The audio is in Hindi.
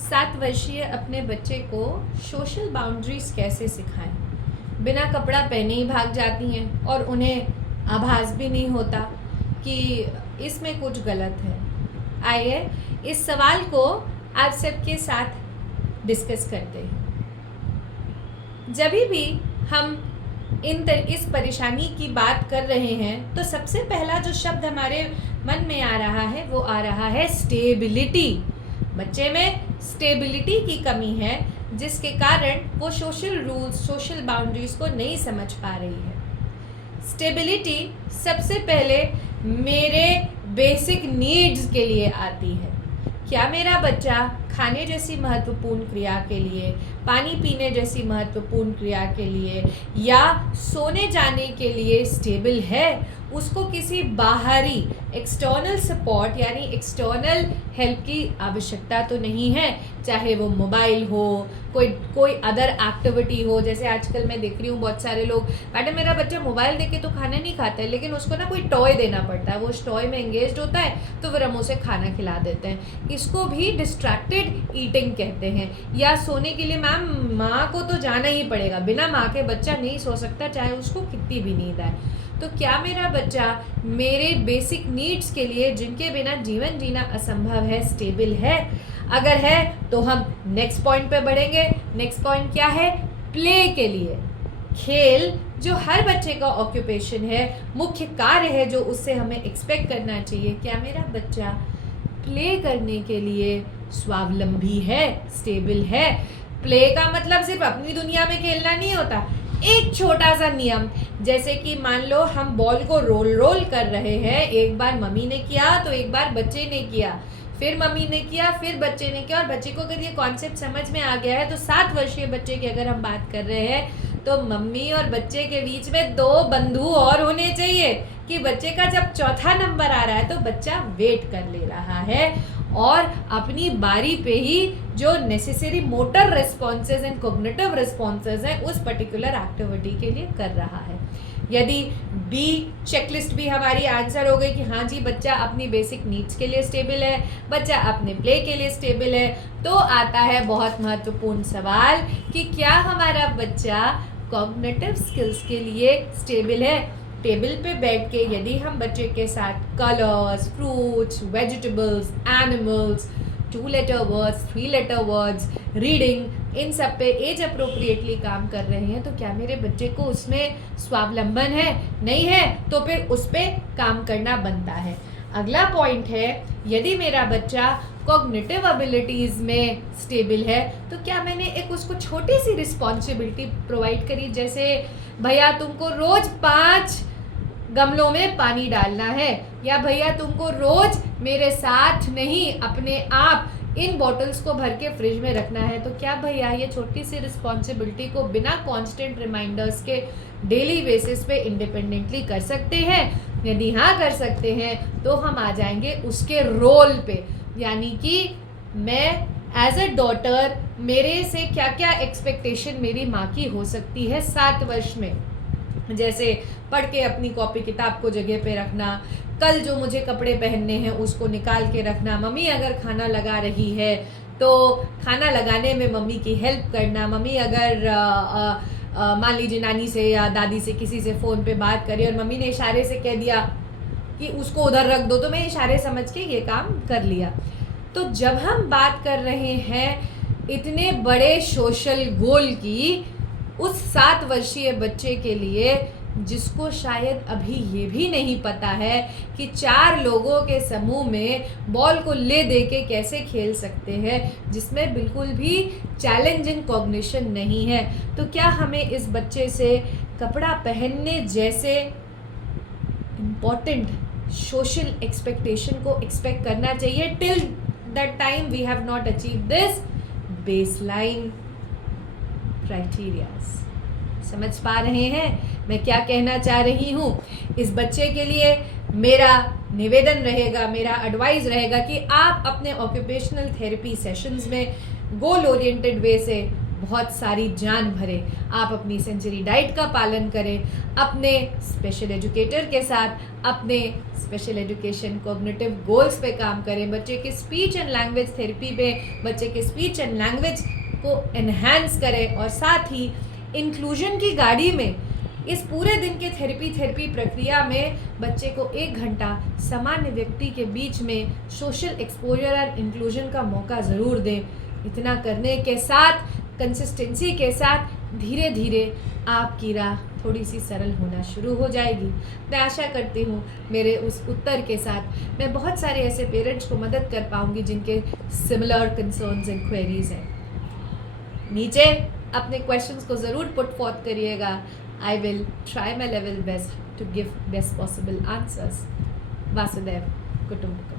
7 वर्षीय अपने बच्चे को सोशल बाउंड्रीज कैसे सिखाएं? बिना कपड़ा पहने ही भाग जाती हैं और उन्हें आभास भी नहीं होता कि इसमें कुछ गलत है। आइए इस सवाल को आप सबके साथ डिस्कस करते हैं। जब भी हम इस परेशानी की बात कर रहे हैं तो सबसे पहला जो शब्द हमारे मन में आ रहा है वो आ रहा है स्टेबिलिटी। बच्चे में स्टेबिलिटी की कमी है जिसके कारण वो सोशल रूल्स, सोशल बाउंड्रीज को नहीं समझ पा रही है। स्टेबिलिटी सबसे पहले मेरे बेसिक नीड्स के लिए आती है। क्या मेरा बच्चा खाने जैसी महत्वपूर्ण क्रिया के लिए, पानी पीने जैसी महत्वपूर्ण क्रिया के लिए या सोने जाने के लिए स्टेबल है? उसको किसी बाहरी एक्सटर्नल सपोर्ट यानी एक्सटर्नल हेल्प की आवश्यकता तो नहीं है, चाहे वो मोबाइल हो, कोई अदर एक्टिविटी हो। जैसे आजकल मैं देख रही हूँ बहुत सारे लोग, मैडम मेरा बच्चा मोबाइल देख के तो खाना नहीं खाता है, लेकिन उसको ना कोई टॉय देना पड़ता है, वो उस टॉय में एंगेज्ड होता है तो फिर हम उसे खाना खिला देते हैं। इसको भी डिस्ट्रैक्टेड ईटिंग कहते हैं। या सोने के लिए मैम माँ को तो जाना ही पड़ेगा, बिना माँ के बच्चा नहीं सो सकता चाहे उसको कितनी भी नींद आए। तो क्या मेरा बच्चा मेरे बेसिक नीड्स के लिए, जिनके बिना जीवन जीना असंभव है, स्टेबल है? अगर है तो हम नेक्स्ट पॉइंट पे बढ़ेंगे। नेक्स्ट पॉइंट क्या है? प्ले के लिए। खेल जो हर बच्चे का ऑक्यूपेशन है, मुख्य कार्य है जो उससे हमें एक्सपेक्ट करना चाहिए। क्या मेरा बच्चा प्ले करने के लिए स्वावलंबी है, स्टेबल है? प्ले का मतलब सिर्फ अपनी दुनिया में खेलना नहीं होता। एक छोटा सा नियम, जैसे कि मान लो हम बॉल को रोल कर रहे हैं, एक बार मम्मी ने किया तो एक बार बच्चे ने किया, फिर मम्मी ने किया, फिर बच्चे ने किया, और बच्चे को अगर ये कॉन्सेप्ट समझ में आ गया है तो 7 वर्षीय बच्चे की अगर हम बात कर रहे हैं तो मम्मी और बच्चे के बीच में 2 बंधु और होने चाहिए कि बच्चे का जब चौथा नंबर आ रहा है तो बच्चा वेट कर ले रहा है और अपनी बारी पे ही जो necessary motor responses and cognitive responses हैं उस पर्टिकुलर एक्टिविटी के लिए कर रहा है। यदि बी चेकलिस्ट भी हमारी आंसर हो गई कि हाँ जी बच्चा अपनी बेसिक नीड्स के लिए स्टेबल है, बच्चा अपने प्ले के लिए स्टेबल है, तो आता है बहुत महत्वपूर्ण सवाल कि क्या हमारा बच्चा कॉग्निटिव स्किल्स के लिए स्टेबल है? टेबल पे बैठ के यदि हम बच्चे के साथ colours, fruits, vegetables, animals, 2 letter words, 3 letter words, reading, इन सब पे एज अप्रोप्रिएटली काम कर रहे हैं तो क्या मेरे बच्चे को उसमें स्वावलंबन है? नहीं है तो फिर उस पर काम करना बनता है। अगला पॉइंट है, यदि मेरा बच्चा कॉग्निटिव एबिलिटीज़ में स्टेबल है तो क्या मैंने एक उसको छोटी सी रिस्पॉन्सिबिलिटी प्रोवाइड करी, जैसे भैया तुमको रोज़ 5 गमलों में पानी डालना है, या भैया तुमको रोज़ मेरे साथ नहीं अपने आप इन बॉटल्स को भर के फ्रिज में रखना है। तो क्या भैया ये छोटी सी रिस्पॉन्सिबिलिटी को बिना कांस्टेंट रिमाइंडर्स के डेली बेसिस पे इंडिपेंडेंटली कर सकते हैं? यदि हाँ कर सकते हैं तो हम आ जाएंगे उसके रोल पे, यानी कि मैं एज अ डॉटर मेरे से क्या क्या एक्सपेक्टेशन मेरी माँ की हो सकती है 7 वर्ष में। जैसे पढ़ के अपनी कॉपी किताब को जगह पे रखना, कल जो मुझे कपड़े पहनने हैं उसको निकाल के रखना, मम्मी अगर खाना लगा रही है तो खाना लगाने में मम्मी की हेल्प करना, मम्मी अगर मान लीजिए नानी से या दादी से किसी से फ़ोन पे बात करी और मम्मी ने इशारे से कह दिया कि उसको उधर रख दो तो मैं इशारे समझ के ये काम कर लिया। तो जब हम बात कर रहे हैं इतने बड़े सोशल गोल की उस 7 वर्षीय बच्चे के लिए, जिसको शायद अभी ये भी नहीं पता है कि 4 लोगों के समूह में बॉल को ले दे के कैसे खेल सकते हैं, जिसमें बिल्कुल भी चैलेंज इन कॉग्निशन नहीं है, तो क्या हमें इस बच्चे से कपड़ा पहनने जैसे इम्पॉर्टेंट सोशल एक्सपेक्टेशन को एक्सपेक्ट करना चाहिए till that time we have not achieve this baseline criterias? समझ पा रहे हैं मैं क्या कहना चाह रही हूँ? इस बच्चे के लिए मेरा निवेदन रहेगा, मेरा एडवाइस रहेगा कि आप अपने ऑक्यूपेशनल थेरेपी सेशंस में गोल ओरिएंटेड वे से बहुत सारी जान भरे। आप अपनी सेंचुरी डाइट का पालन करें, अपने स्पेशल एजुकेटर के साथ अपने स्पेशल एजुकेशन कॉग्निटिव गोल्स पे काम करें, बच्चे के स्पीच एंड लैंग्वेज थेरेपी पे बच्चे के स्पीच एंड लैंग्वेज को एनहांस करें, और साथ ही इंक्लूजन की गाड़ी में इस पूरे दिन के थेरेपी प्रक्रिया में बच्चे को 1 घंटा सामान्य व्यक्ति के बीच में सोशल एक्सपोजर और इंक्लूजन का मौका ज़रूर दें। इतना करने के साथ, कंसिस्टेंसी के साथ, धीरे धीरे आपकी राह थोड़ी सी सरल होना शुरू हो जाएगी। मैं आशा करती हूँ मेरे उस उत्तर के साथ मैं बहुत सारे ऐसे पेरेंट्स को मदद कर पाऊँगी जिनके सिमिलर कंसर्न्स एंड क्वेरीज हैं। नीचे अपने क्वेश्चंस को ज़रूर पुट फॉर्थ करिएगा। I will try my level best to give best possible answers. वासुदेव कुटुंबकम।